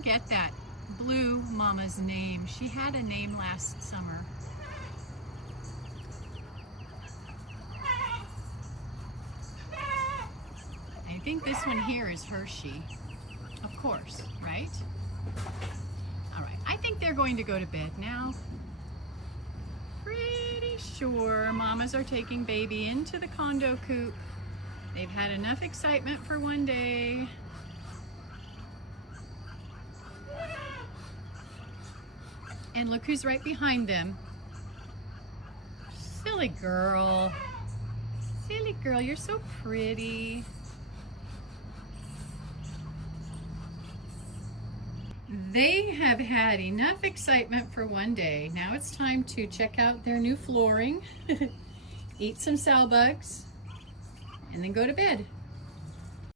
forget that blue mama's name. She had a name last summer. I think this one here is Hershey. Of course, right? All right, I think they're going to go to bed now. Pretty sure mamas are taking baby into the condo coop. They've had enough excitement for one day. And look who's right behind them. Silly girl. Silly girl, you're so pretty. They have had enough excitement for one day. Now it's time to check out their new flooring, eat some sow bugs, and then go to bed.